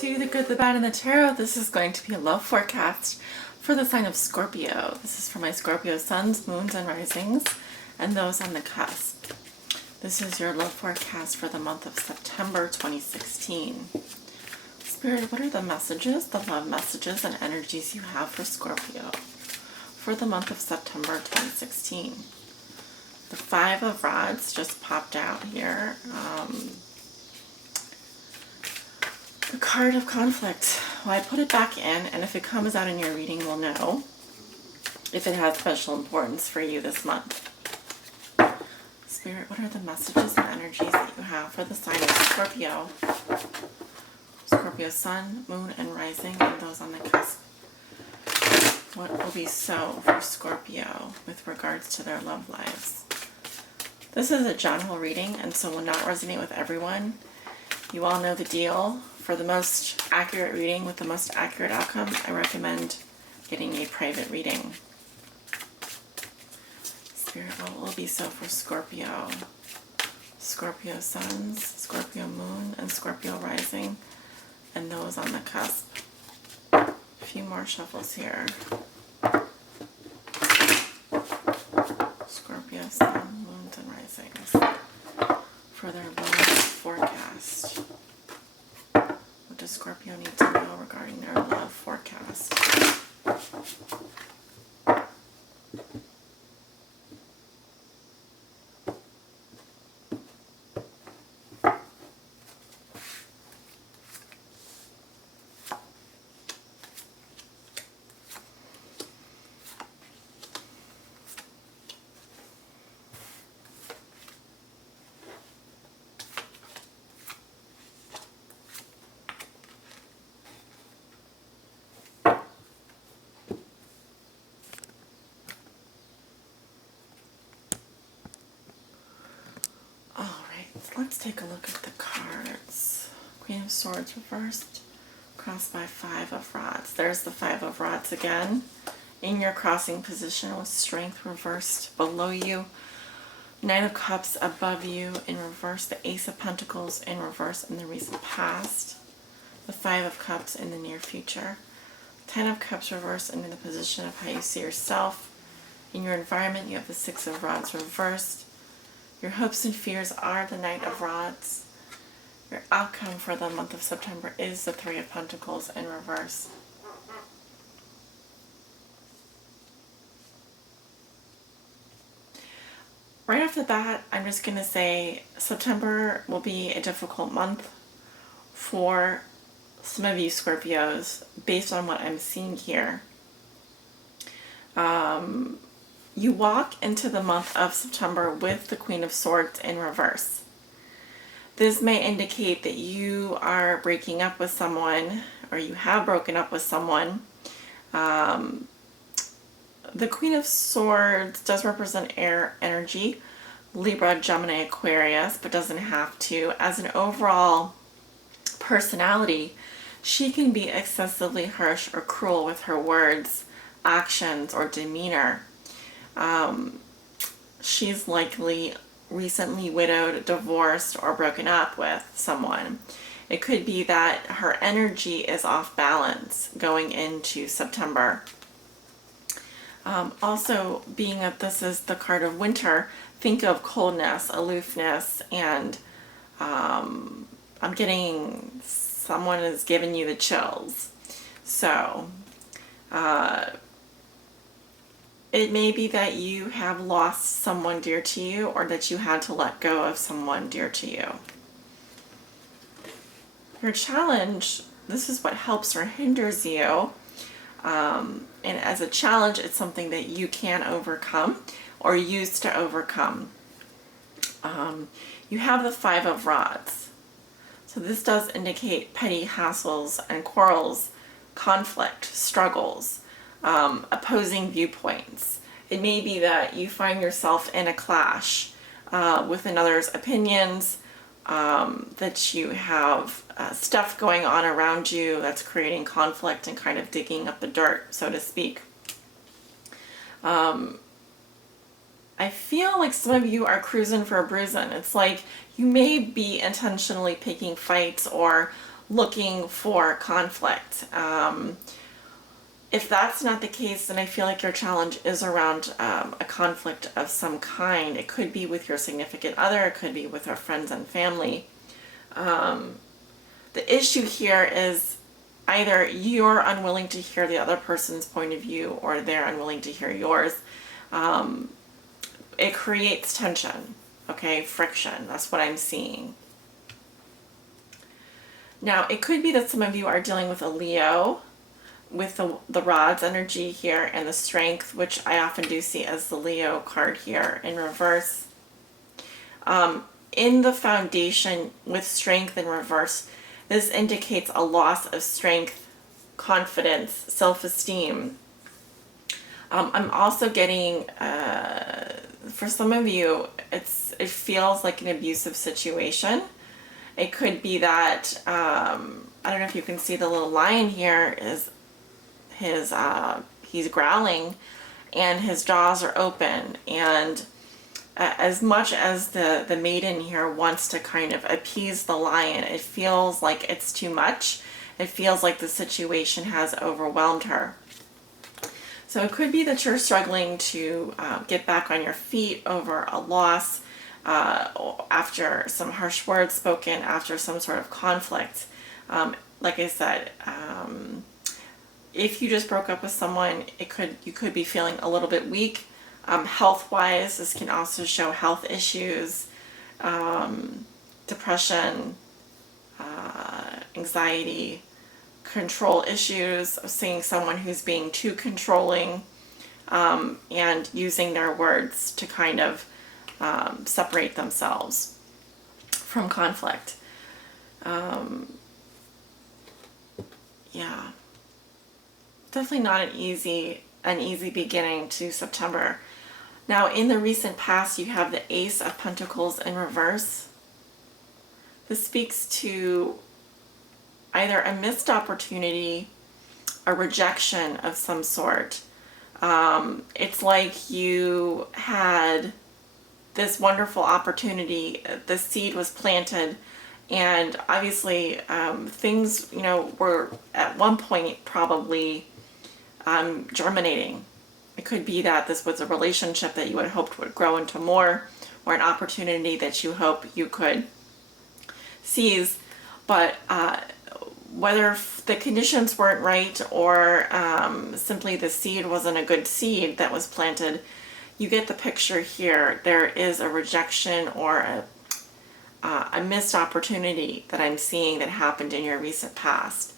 to The Good, the Bad, and the Tarot. This is going to be a love forecast for the sign of Scorpio. This is for my Scorpio suns, moons, and risings, and those on the cusp. This is your love forecast for the month of September 2016. Spirit, what are the messages, the love messages, and energies you have for Scorpio for the month of September 2016? The Five of Rods just popped out here. The card of conflict. Well, I put it back in, and if it comes out in your reading, we'll know if it has special importance for you this month. Spirit, what are the messages and energies that you have for the sign of Scorpio? Scorpio sun, moon, and rising, and those on the cusp. What will be so for Scorpio with regards to their love lives? This is a general reading, and so will not resonate with everyone. You all know the deal. For the most accurate reading with the most accurate outcome, I recommend getting a private reading. Spirit, what will be so for Scorpio? Scorpio suns, Scorpio moon, and Scorpio rising, and those on the cusp. A few more shuffles here. Scorpio sun, moons, and risings for their love forecast. What does Scorpio need to know regarding their love forecast? Let's take a look at the cards. Queen of Swords reversed, crossed by Five of Rods. There's the Five of Rods again. In your crossing position with Strength reversed below you. Nine of Cups above you in reverse. The Ace of Pentacles in reverse in the recent past. The Five of Cups in the near future. Ten of Cups reversed into the position of how you see yourself. In your environment, you have the Six of Rods reversed. Your hopes and fears are the Knight of Rods. Your outcome for the month of September is the Three of Pentacles in reverse. Right off the bat, I'm just going to say September will be a difficult month for some of you Scorpios based on what I'm seeing here. You walk into the month of September with the Queen of Swords in reverse. This may indicate that you are breaking up with someone, or you have broken up with someone. The Queen of Swords does represent air energy, Libra, Gemini, Aquarius, but doesn't have to. As an overall personality, she can be excessively harsh or cruel with her words, actions, or demeanor. She's likely recently widowed, divorced, or broken up with someone. It could be that her energy is off balance going into September. Also, being that this is the card of winter, think of coldness, aloofness, and I'm getting someone is giving you the chills. So, it may be that you have lost someone dear to you, or that you had to let go of someone dear to you. Your challenge, this is what helps or hinders you. And as a challenge, it's something that you can overcome or use to overcome. You have the Five of Rods. So this does indicate petty hassles and quarrels, conflict, struggles. Opposing viewpoints. It may be that you find yourself in a clash with another's opinions, that you have stuff going on around you that's creating conflict and kind of digging up the dirt, so to speak. I feel like some of you are cruising for a bruising. It's like you may be intentionally picking fights or looking for conflict. If that's not the case, then I feel like your challenge is around a conflict of some kind. It could be with your significant other, it could be with our friends and family. The issue here is either you're unwilling to hear the other person's point of view or they're unwilling to hear yours. It creates tension, okay? Friction, that's what I'm seeing. Now, it could be that some of you are dealing with a Leo, with the rods energy here and the strength, which I often do see as the Leo card here in reverse. In the foundation with strength in reverse, this indicates a loss of strength, confidence, self-esteem. I'm also getting, for some of you, it feels like an abusive situation. It could be that, I don't know if you can see the little lion here, he's growling and his jaws are open, and as much as the maiden here wants to kind of appease the lion, it feels like it's too much. It feels like the situation has overwhelmed her. So it could be that you're struggling to get back on your feet over a loss, after some harsh words spoken, after some sort of conflict. Like I said, if you just broke up with someone, you could be feeling a little bit weak. Health-wise, this can also show health issues, depression, anxiety, control issues, of seeing someone who's being too controlling, and using their words to kind of separate themselves from conflict. Yeah, definitely not an easy beginning to September. Now, in the recent past, you have the Ace of Pentacles in reverse. This speaks to either a missed opportunity, a rejection of some sort. It's like you had this wonderful opportunity, the seed was planted, and obviously things, were at one point probably germinating. It could be that this was a relationship that you had hoped would grow into more, or an opportunity that you hope you could seize, but whether the conditions weren't right, or simply the seed wasn't a good seed that was planted, you get the picture here. There is a rejection or a missed opportunity that I'm seeing that happened in your recent past.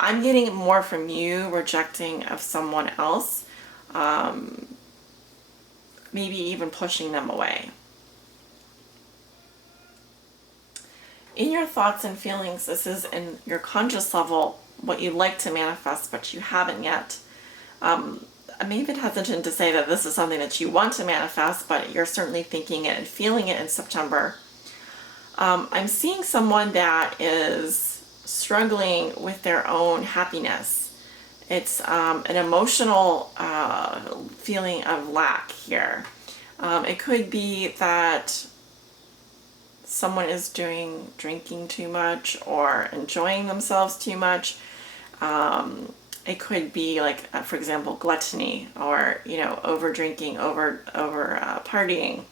I'm getting more from you rejecting of someone else, maybe even pushing them away. In your thoughts and feelings, this is in your conscious level, what you'd like to manifest, but you haven't yet. I'm even hesitant to say that this is something that you want to manifest, but you're certainly thinking it and feeling it in September. I'm seeing someone that is struggling with their own happiness. It's an emotional feeling of lack here. It could be that someone is drinking too much or enjoying themselves too much. It could be like, for example, gluttony, or over drinking, over partying.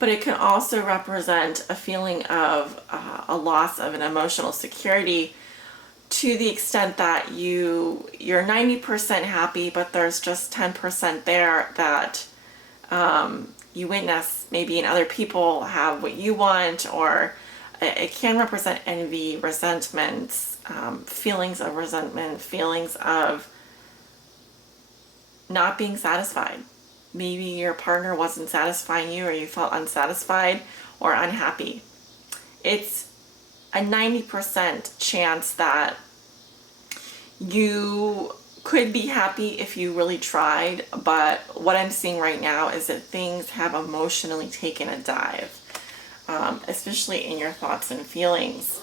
But it can also represent a feeling of a loss of an emotional security, to the extent that you're 90% happy, but there's just 10% there that you witness maybe in other people have what you want, or it can represent envy, resentments, feelings of resentment, feelings of not being satisfied. Maybe your partner wasn't satisfying you, or you felt unsatisfied or unhappy. It's a 90% chance that you could be happy if you really tried, but what I'm seeing right now is that things have emotionally taken a dive, especially in your thoughts and feelings.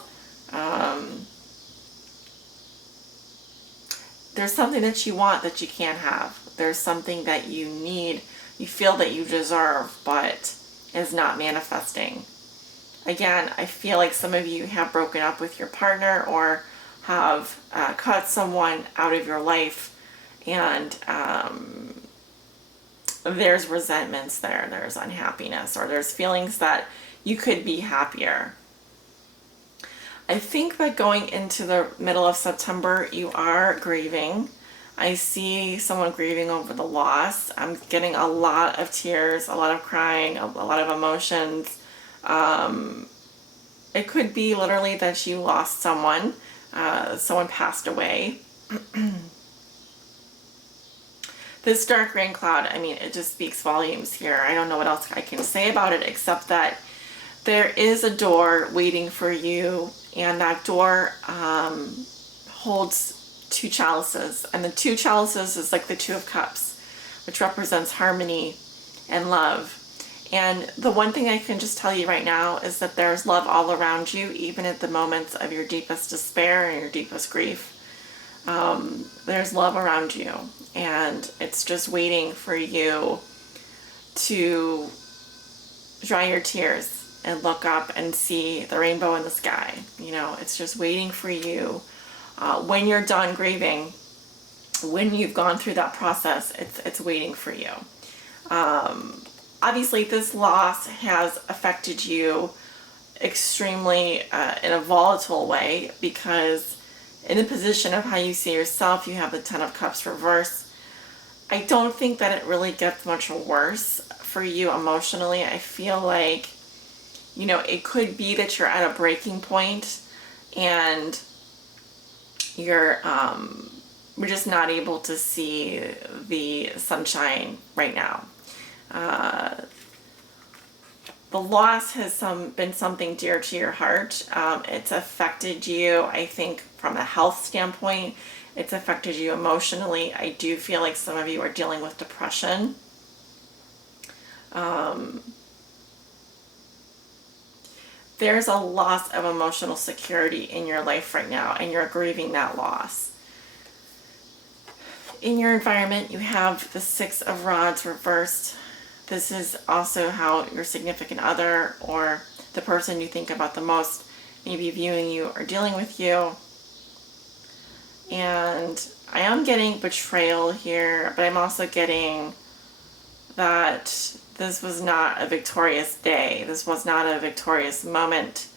There's something that you want that you can't have. There's something that you need, you feel that you deserve, but is not manifesting. Again, I feel like some of you have broken up with your partner or have cut someone out of your life, and there's resentments there, there's unhappiness, or there's feelings that you could be happier. I think that going into the middle of September, you are grieving. I see someone grieving over the loss. I'm getting a lot of tears, a lot of crying, a lot of emotions. It could be literally that you lost someone, someone passed away. This dark rain cloud, I mean, it just speaks volumes here. I don't know what else I can say about it except that there is a door waiting for you, and that door holds two chalices, and the two chalices is like the Two of Cups, which represents harmony and love. And the one thing I can just tell you right now is that there's love all around you, even at the moments of your deepest despair and your deepest grief. There's love around you, and it's just waiting for you to dry your tears and look up and see the rainbow in the sky. You know, it's just waiting for you. When you're done grieving, when you've gone through that process, it's waiting for you. Obviously, this loss has affected you extremely in a volatile way, because in the position of how you see yourself, you have the Ten of Cups reversed. I don't think that it really gets much worse for you emotionally. I feel like, you know, it could be that you're at a breaking point and we're just not able to see the sunshine right now. The loss has been something dear to your heart. It's affected you, I think, from a health standpoint. It's affected you emotionally. I do feel like some of you are dealing with depression. There's a loss of emotional security in your life right now, and you're grieving that loss. In your environment, you have the Six of Rods reversed. This is also how your significant other or the person you think about the most may be viewing you or dealing with you. And I am getting betrayal here, but I'm also getting that this was not a victorious day. This was not a victorious moment.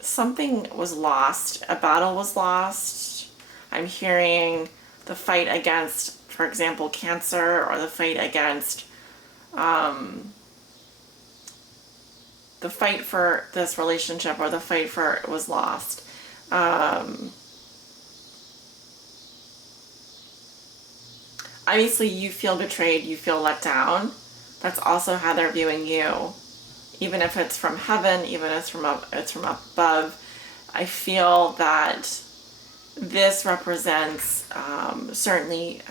Something was lost. A battle was lost. I'm hearing the fight against, for example, cancer, or the fight against, the fight for this relationship, or the fight for it was lost. Obviously, you feel betrayed, you feel let down. That's also how they're viewing you. Even if it's from heaven, even if it's from above, I feel that this represents certainly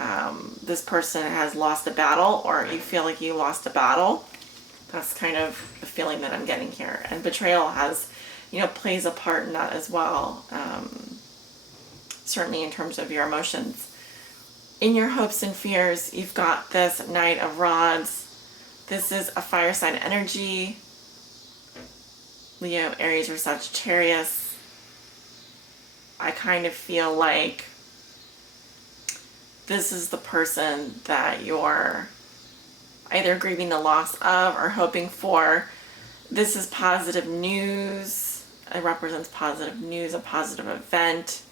this person has lost a battle, or you feel like you lost a battle. That's kind of the feeling that I'm getting here. And betrayal has, you know, plays a part in that as well, certainly in terms of your emotions. In your hopes and fears, you've got this Knight of Rods. This is a fire sign energy. Leo, Aries, or Sagittarius. I kind of feel like this is the person that you're either grieving the loss of or hoping for. This is positive news. It represents positive news, a positive event,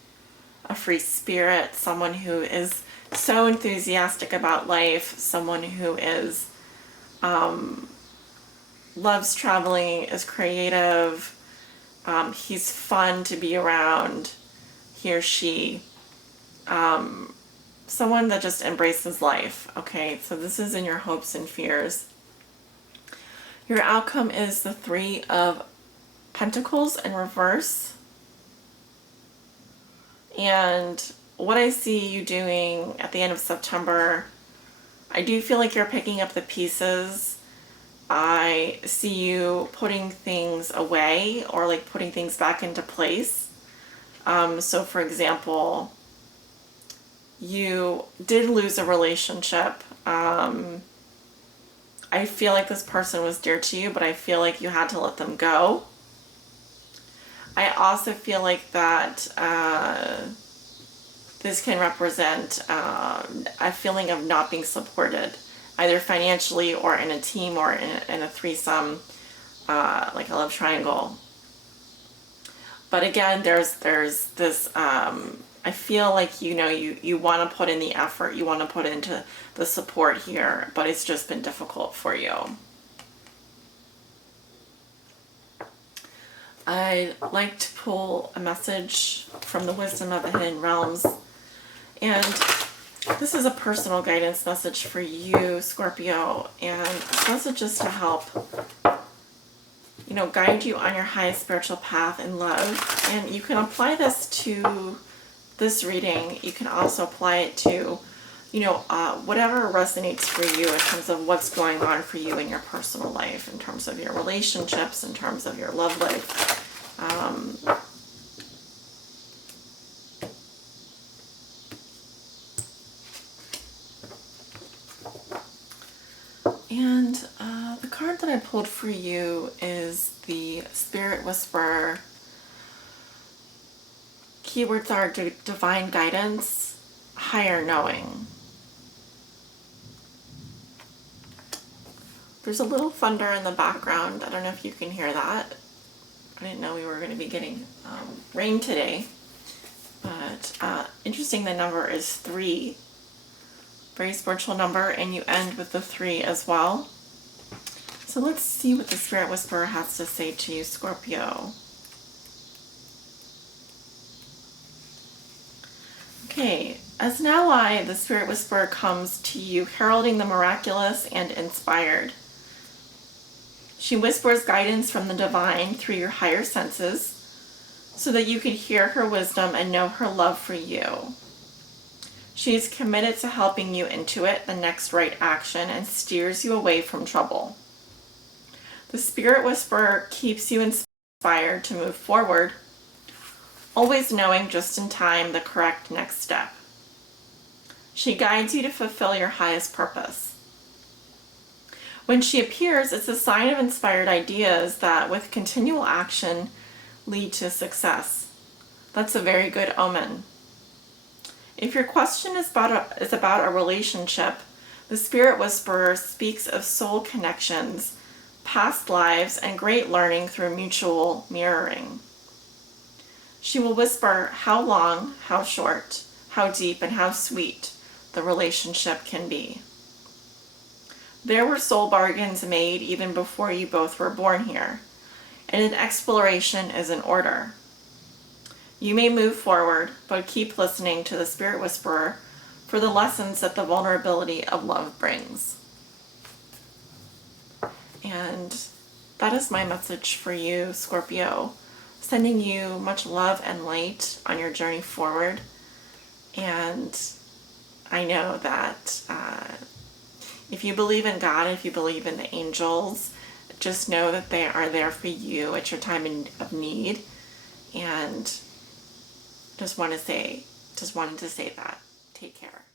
a free spirit, someone who is so enthusiastic about life, someone who is loves traveling, is creative, he's fun to be around, he or she, someone that just embraces life. Okay, so this is in your hopes and fears. Your outcome is the Three of Pentacles in reverse. And what I see you doing at the end of September, I do feel like you're picking up the pieces. I see you putting things away, or like putting things back into place. So for example, you did lose a relationship. I I feel like this person was dear to you, but I feel like you had to let them go. I also feel like that this can represent a feeling of not being supported, either financially or in a team or in a threesome, like a love triangle. But again, there's this, I feel like, you want to put in the effort, you want to put into the support here, but it's just been difficult for you. I'd like to pull a message from the wisdom of the hidden realms. And this is a personal guidance message for you, Scorpio. And this message is to help, guide you on your highest spiritual path in love. And you can apply this to this reading. You can also apply it to, whatever resonates for you in terms of what's going on for you in your personal life, in terms of your relationships, in terms of your love life. And the card that I pulled for you is the Spirit Whisperer. Keywords are divine guidance, higher knowing. There's a little thunder in the background. I don't know if you can hear that. I didn't know we were going to be getting rain today. But interesting, the number is 3. Very spiritual number, and you end with the 3 as well. So let's see what the Spirit Whisperer has to say to you, Scorpio. Okay, as an ally, the Spirit Whisperer comes to you heralding the miraculous and inspired. She whispers guidance from the divine through your higher senses so that you can hear her wisdom and know her love for you. She is committed to helping you intuit the next right action and steers you away from trouble. The Spirit Whisperer keeps you inspired to move forward, always knowing just in time the correct next step. She guides you to fulfill your highest purpose. When she appears, it's a sign of inspired ideas that, with continual action, lead to success. That's a very good omen. If your question is about a relationship, the Spirit Whisperer speaks of soul connections, past lives, and great learning through mutual mirroring. She will whisper how long, how short, how deep, and how sweet the relationship can be. There were soul bargains made even before you both were born here, and an exploration is in order. You may move forward, but keep listening to the Spirit Whisperer for the lessons that the vulnerability of love brings. And that is my message for you, Scorpio. Sending you much love and light on your journey forward. And I know that if you believe in God, if you believe in the angels, just know that they are there for you at your time of need. And just wanted to say that. Take care.